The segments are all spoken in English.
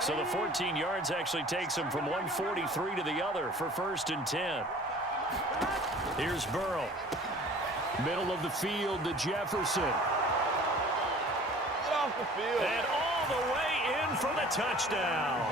So the 14 yards actually takes him from 143 to the other for 1st and 10. Here's Burrow. Middle of the field to Jefferson. Get off the field. And all the way in for the touchdown.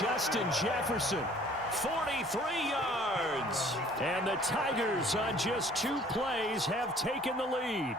Justin Jefferson, 43 yards. And the Tigers on just 2 plays have taken the lead.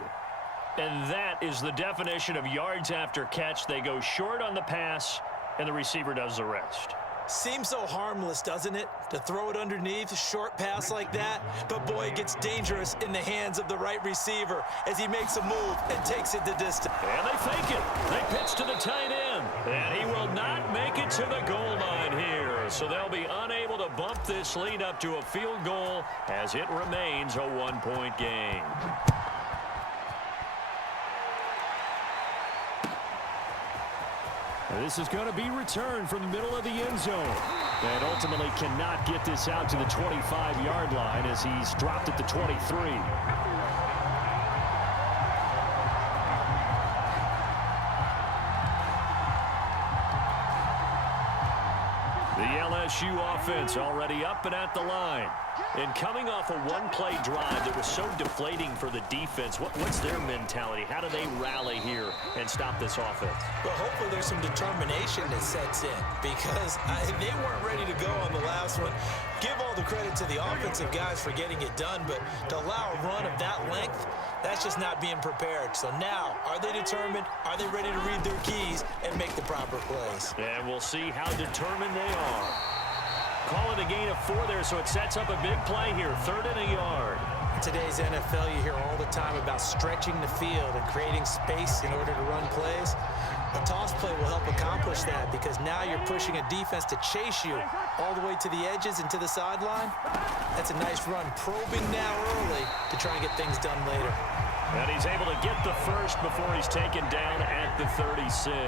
And that is the definition of yards after catch. They go short on the pass, and the receiver does the rest. Seems so harmless, doesn't it? To throw it underneath, a short pass like that. But, boy, it gets dangerous in the hands of the right receiver as he makes a move and takes it the distance. And they fake it. They pitch to the tight end. And he will not make it to the goal line here. So they'll be unable to bump this lead up to a field goal as it remains a 1-point game. This is going to be returned from the middle of the end zone. And ultimately cannot get this out to the 25-yard line as he's dropped at the 23. The LSU offense already up and at the line. And coming off a one-play drive that was so deflating for the defense, what's their mentality? How do they rally here and stop this offense? Well, hopefully there's some determination that sets in because they weren't ready to go on the last one. Give all the credit to the offensive guys for getting it done, but to allow a run of that length, that's just not being prepared. So now, are they determined? Are they ready to read their keys and make the proper plays? And we'll see how determined they are. Call it a gain of 4 there, so it sets up a big play here. 3rd and a yard. In today's NFL, you hear all the time about stretching the field and creating space in order to run plays. A toss play will help accomplish that because now you're pushing a defense to chase you all the way to the edges and to the sideline. That's a nice run, probing now early to try and get things done later. And he's able to get the first before he's taken down at the 36.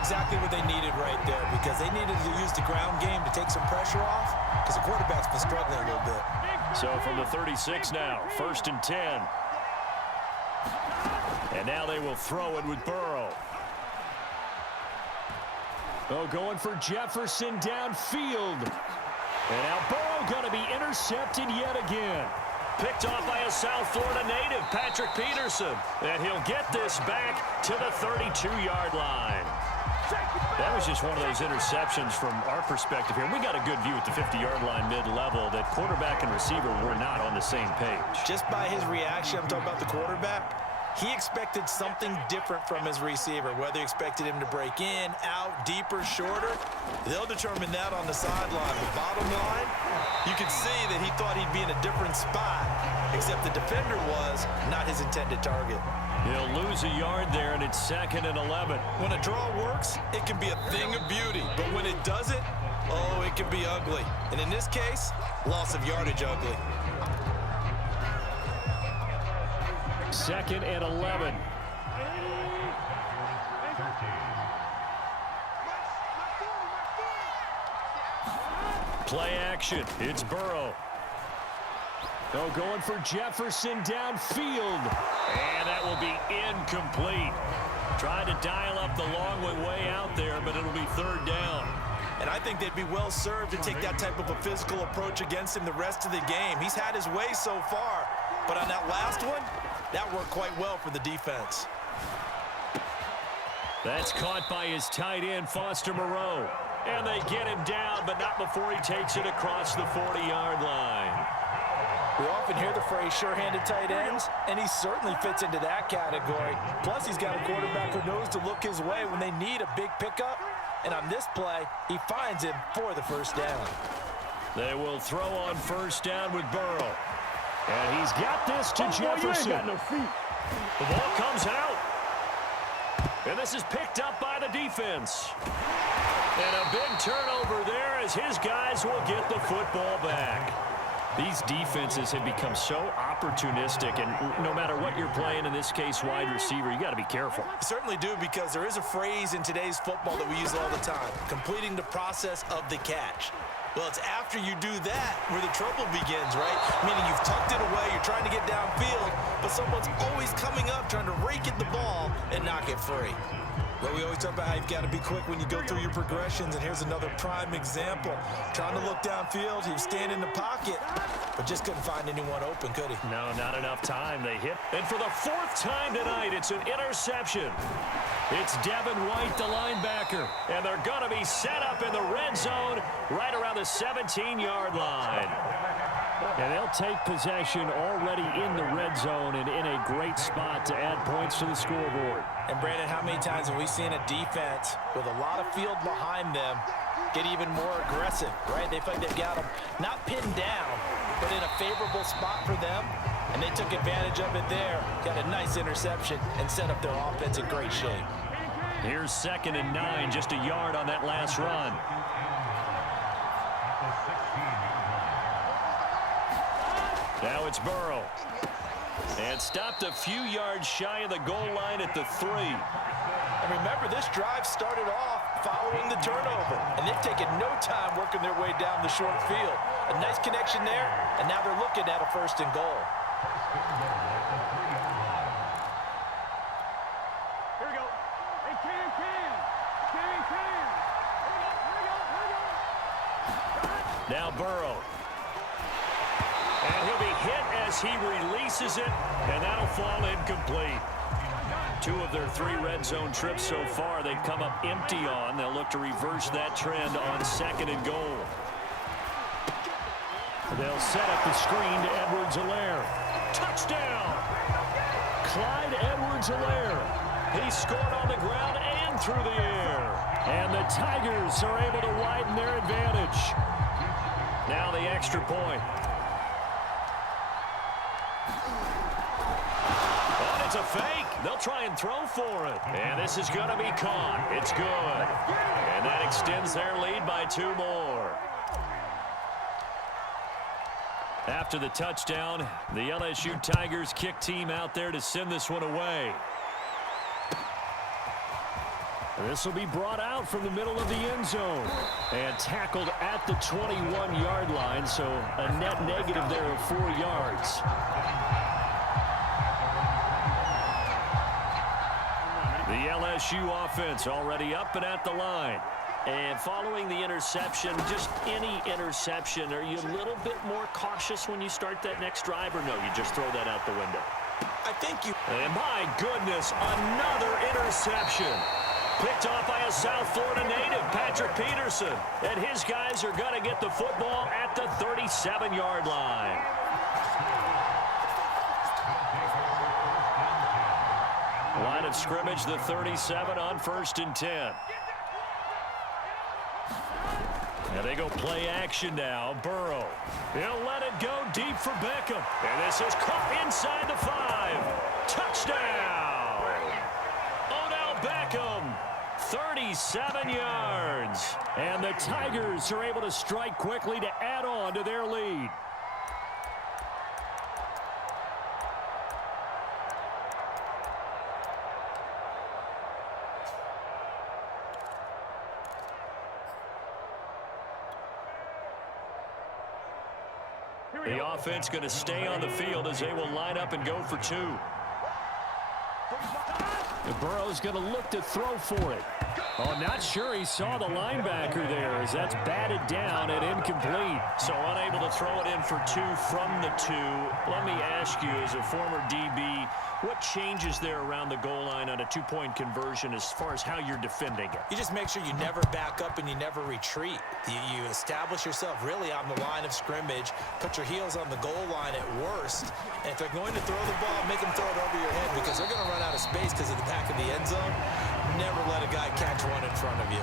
Exactly what they needed right there because they needed to use the ground game to take some pressure off because the quarterback's been struggling a little bit. So from the 36 now, 1st and 10. And now they will throw it with Burrow. Oh, going for Jefferson downfield. And now Burrow going to be intercepted yet again. Picked off by a South Florida native, Patrick Peterson. And he'll get this back to the 32-yard line. That was just one of those interceptions from our perspective here. We got a good view at the 50-yard line mid-level that quarterback and receiver were not on the same page. Just by his reaction, I'm talking about the quarterback, he expected something different from his receiver, whether he expected him to break in, out, deeper, shorter. They'll determine that on the sideline. But bottom line, you can see that he thought he'd be in a different spot, except the defender was not his intended target. He'll lose a yard there, and it's 2nd and 11. When a draw works, it can be a thing of beauty. But when it doesn't, oh, it can be ugly. And in this case, loss of yardage ugly. 2nd and 11. Play action. It's Burrow. Oh, going for Jefferson downfield. And that will be incomplete. Tried to dial up the long way out there, but it'll be 3rd down. And I think they'd be well served to take that type of a physical approach against him the rest of the game. He's had his way so far, but on that last one, that worked quite well for the defense. That's caught by his tight end, Foster Moreau. And they get him down, but not before he takes it across the 40-yard line. We often hear the phrase sure-handed tight ends, and he certainly fits into that category. Plus, he's got a quarterback who knows to look his way when they need a big pickup. And on this play, he finds him for the 1st down. They will throw on 1st down with Burrow. And he's got this to Jefferson. You ain't got no feet. The ball comes out. And this is picked up by the defense. And a big turnover there as his guys will get the football back. These defenses have become so opportunistic, and no matter what you're playing, in this case wide receiver, you got to be careful. You certainly do, because there is a phrase in today's football that we use all the time, completing the process of the catch. Well, it's after you do that where the trouble begins, right? Meaning you've tucked it away, you're trying to get downfield, but someone's always coming up trying to rake at the ball and knock it free. Well, we always talk about how you've got to be quick when you go through your progressions, and here's another prime example. Trying to look downfield, he was standing in the pocket, but just couldn't find anyone open, could he? No, not enough time. They hit. And for the fourth time tonight, it's an interception. It's Devin White, the linebacker, and they're going to be set up in the red zone right around the 17-yard line. And they'll take possession already in the red zone and in a great spot to add points to the scoreboard. And, Brandon, how many times have we seen a defense with a lot of field behind them get even more aggressive, right? They feel like they've got them not pinned down, but in a favorable spot for them, and they took advantage of it there, got a nice interception, and set up their offense in great shape. Here's 2nd and 9, just a yard on that last run. Now it's Burrow. And stopped a few yards shy of the goal line at the 3. And remember, this drive started off following the turnover, and they've taken no time working their way down the short field. A nice connection there, and now they're looking at a 1st and goal. Here we go. Hey, Cam. Now Burrow. And he'll be hit as he releases it, and that'll fall incomplete. 2 of their 3 red zone trips so far they've come up empty on. They'll look to reverse that trend on 2nd and goal. They'll set up the screen to Edwards-Helaire. Touchdown! Clyde Edwards-Helaire. He scored on the ground and through the air. And the Tigers are able to widen their advantage. Now the extra point. Oh, it's a fake. They'll try and throw for it. And this is going to be caught. It's good. And that extends their lead by 2 more. After the touchdown, the LSU Tigers kick team out there to send this one away. This will be brought out from the middle of the end zone and tackled at the 21-yard line, so a net negative there of 4 yards. The LSU offense already up and at the line. And following the interception, just any interception, are you a little bit more cautious when you start that next drive, or no, you just throw that out the window? I think you... And my goodness, another interception. Picked off by a South Florida native, Patrick Peterson. And his guys are going to get the football at the 37-yard line. Line of scrimmage, the 37 on 1st and 10. Now they go play action now. Burrow. He'll let it go deep for Beckham. And this is caught inside the 5. Touchdown! Odell Beckham. 37 yards. And the Tigers are able to strike quickly to add on to their lead. The offense going to stay on the field as they will line up and go for 2. Burrow's going to look to throw for it. Oh, not sure he saw the linebacker there as that's batted down and incomplete. So unable to throw it in for 2 from the 2. Let me ask you, as a former DB, what changes there around the goal line on a 2-point conversion as far as how you're defending it? You just make sure you never back up and you never retreat. You establish yourself really on the line of scrimmage, put your heels on the goal line at worst, and if they're going to throw the ball, make them throw it over your head because they're going to run out of space because of the back of the end zone. Never let a guy catch one in front of you.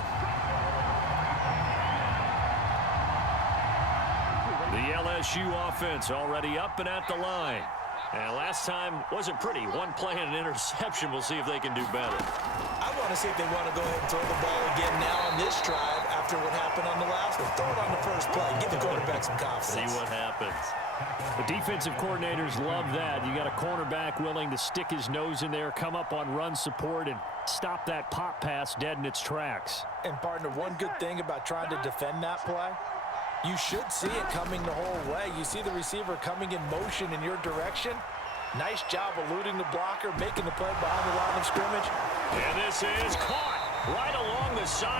The LSU offense already up and at the line. And last time wasn't pretty. 1 play and an interception. We'll see if they can do better. I want to see if they want to go ahead and throw the ball again now on this drive after what happened on the last one. Throw it on the first play. Give the quarterback some confidence. See what happens. The defensive coordinators love that. You got a cornerback willing to stick his nose in there, come up on run support, and stop that pop pass dead in its tracks. And, partner, one good thing about trying to defend that play, You should see it coming the whole way. You see the receiver coming in motion in your direction. Nice job eluding the blocker, making the play behind the line of scrimmage. And this is caught right along the sideline.